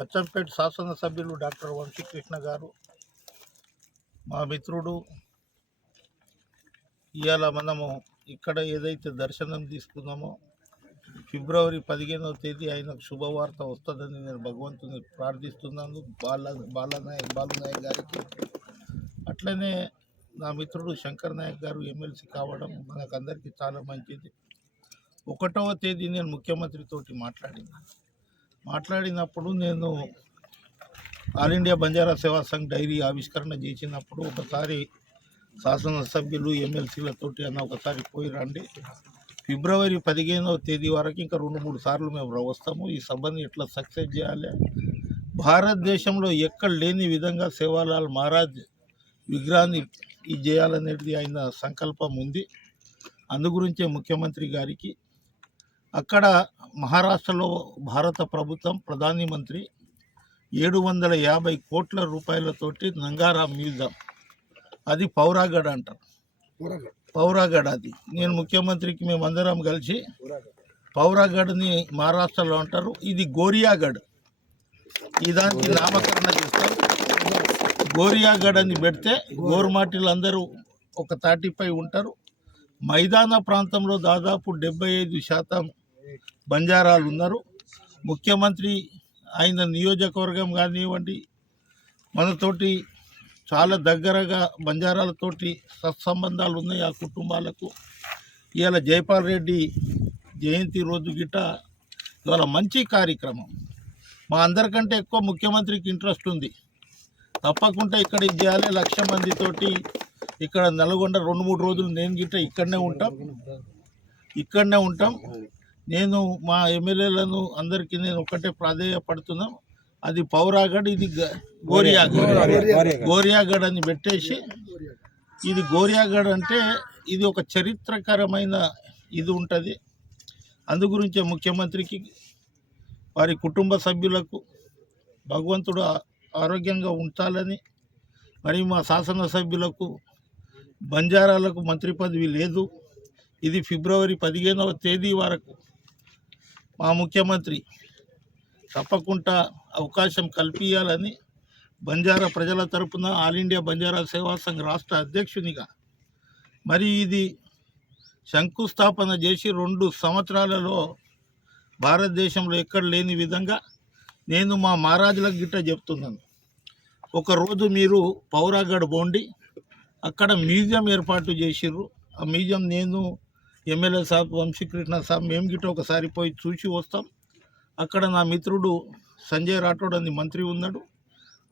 అచ్చంపేట శాసనసభ్యులు డాక్టర్ వంశీకృష్ణ గారు మా మిత్రుడు. ఇవాళ మనము ఇక్కడ ఏదైతే దర్శనం తీసుకున్నామో ఫిబ్రవరి 15వ తేదీ ఆయనకు శుభవార్త వస్తుందని నేను భగవంతుని ప్రార్థిస్తున్నాను. బాలునాయక్ గారికి, అట్లనే నా మిత్రుడు శంకర్ నాయక్ గారు ఎమ్మెల్సీ కావడం మనకందరికీ చాలా మంచిది. 1వ తేదీ నేను ముఖ్యమంత్రితోటి మాట్లాడినప్పుడు నేను ఆల్ ఇండియా బంజారా సేవా సంఘ్ డైరీ ఆవిష్కరణ చేసినప్పుడు ఒకసారి శాసనసభ్యులు ఎమ్మెల్సీలతోటి అన్న ఒకసారి పోయి రండి, ఫిబ్రవరి 15వ తేదీ వరకు ఇంకా 2-3 సార్లు మేము వస్తాము, ఈ సభని ఎట్లా సక్సెస్ చేయాలి, భారతదేశంలో ఎక్కడ లేని విధంగా సేవాలాల్ మహారాజ్ విగ్రహాన్ని ఇది చేయాలనేది ఆయన సంకల్పం ఉంది. అందుగురించే ముఖ్యమంత్రి గారికి అక్కడ మహారాష్ట్రలో భారత ప్రభుత్వం ప్రధాని మంత్రి 750 కోట్ల రూపాయలతోటి నంగారా మ్యూజియం, అది పౌరాగఢ్ అంటారు, పౌరాగఢ్. అది నేను ముఖ్యమంత్రికి మేమందరం కలిసి పౌరాగఢ్ని మహారాష్ట్రలో అంటారు, ఇది గోరియాగఢ్, ఈ దానికి నామకరణ చేస్తారు. గోరియాగఢ్ అని పెడితే గోరుమాటిలు అందరూ ఒక తాటిపై ఉంటారు. మైదాన ప్రాంతంలో దాదాపు 75% బంజారాలు ఉన్నారు. ముఖ్యమంత్రి ఆయన నియోజకవర్గం కానివ్వండి, మనతోటి చాలా దగ్గరగా బంజారాలతోటి సత్సంబంధాలు ఉన్నాయి ఆ కుటుంబాలకు. ఇవాళ జైపాల్ రెడ్డి జయంతి రోజు గిట్ట ఇవాళ మంచి కార్యక్రమం, మా అందరికంటే ఎక్కువ ముఖ్యమంత్రికి ఇంట్రెస్ట్ ఉంది. తప్పకుండా ఇక్కడ ఇది చేయాలి, 1,00,000 మందితోటి ఇక్కడ నల్గొండ 2-3 రోజులు నేను గిట్ట ఇక్కడనే ఉంటాం. నేను మా ఎమ్మెల్యేలను అందరికీ నేను ఒకటే ప్రాధేయపడుతున్నాం, అది పౌరాగఢ్, ఇది గోరియాగఢ్ అని పెట్టేసి, ఇది గోరియాగఢ్ అంటే ఇది ఒక చరిత్రకరమైన ఇది ఉంటుంది. అందుగురించే ముఖ్యమంత్రికి వారి కుటుంబ సభ్యులకు భగవంతుడు ఆరోగ్యంగా ఉంచాలని, మరి మా శాసనసభ్యులకు బంజారాలకు మంత్రి పదవి లేదు, ఇది ఫిబ్రవరి 15వ తేదీ వరకు మా ముఖ్యమంత్రి తప్పకుండా అవకాశం కల్పించాలని బంజారా ప్రజల తరపున ఆల్ ఇండియా బంజారా సేవా సంఘ్ రాష్ట్ర అధ్యక్షునిగా మరి ఇది శంకుస్థాపన చేసి 2 సంవత్సరాలలో భారతదేశంలో ఎక్కడ లేని విధంగా నేను మా మహారాజులకు గిట్ట చెప్తున్నాను, ఒకరోజు మీరు పౌరాగఢ్ పోండి, అక్కడ మ్యూజియం ఏర్పాటు చేసిర్రు. ఆ మ్యూజియం నేను ఎమ్మెల్యే సాబ్ వంశీకృష్ణ సాబ్ మేము గిట్ట ఒకసారి పోయి చూసి వస్తాం. అక్కడ నా మిత్రుడు సంజయ్ రాఠోడ్ అని మంత్రి ఉన్నాడు,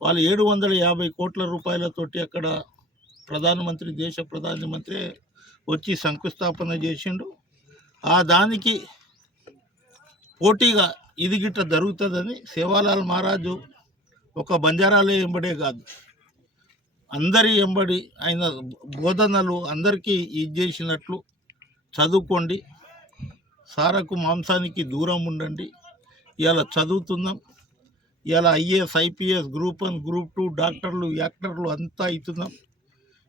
వాళ్ళు 750 కోట్ల రూపాయలతోటి అక్కడ దేశ ప్రధానమంత్రి వచ్చి శంకుస్థాపన చేసిండు. ఆ దానికి పోటీగా ఇది గిట్ట జరుగుతుందని సేవాలాల్ మహారాజు ఒక బంజారాలే ఎంబడే కాదు, అందరి ఎంబడి ఆయన బోధనలు అందరికీ ఇది చేసినట్లు, చదువుకోండి, సారకు మాంసానికి దూరం ఉండండి, ఇవాళ చదువుతున్నాం, ఇవాళ ఐఏఎస్ ఐపీఎస్ గ్రూప్ 1 గ్రూప్ 2 డాక్టర్లు యాక్టర్లు అంతా అవుతున్నాం.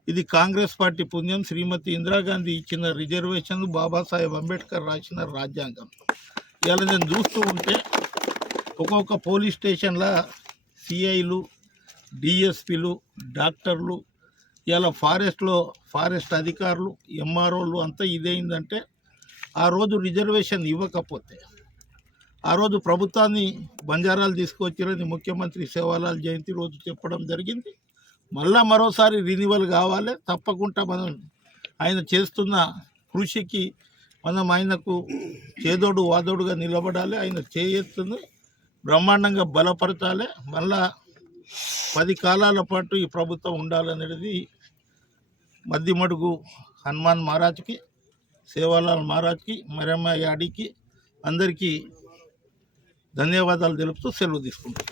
ఇది కాంగ్రెస్ పార్టీ పుణ్యం, శ్రీమతి ఇందిరాగాంధీ ఇచ్చిన రిజర్వేషన్లు, బాబాసాహెబ్ అంబేద్కర్ రాసిన రాజ్యాంగం. ఇవాళ నేను చూస్తూ ఉంటే ఒక్కొక్క పోలీస్ స్టేషన్లో సిఐలు, డిఎస్పీలు, డాక్టర్లు, ఇలా ఫారెస్ట్ అధికారులు, ఎంఆర్ఓలు అంతా ఇదేందంటే ఆ రోజు రిజర్వేషన్ ఇవ్వకపోతే ఆ రోజు ప్రభుత్వాన్ని బంజారాలు తీసుకొచ్చారని ముఖ్యమంత్రి సేవాలాల్ జయంతి రోజు చెప్పడం జరిగింది. మరోసారి రినివల్ కావాలి, తప్పకుండా మనం ఆయన చేస్తున్న కృషికి మనం ఆయనకు చేదోడు వాదోడుగా నిలబడాలి, ఆయన చేయెత్తుని బ్రహ్మాండంగా బలపరచాలి, మళ్ళా 10 కాలాల పాటు ఈ ప్రభుత్వం ఉండాలనేది మధ్యమడుగు హనుమాన్ మహారాజ్కి, సేవాలాల్ మహారాజ్కి, మరమ్మ యాడికి అందరికీ ధన్యవాదాలు తెలుపుతూ సెలవు తీసుకుంటాం.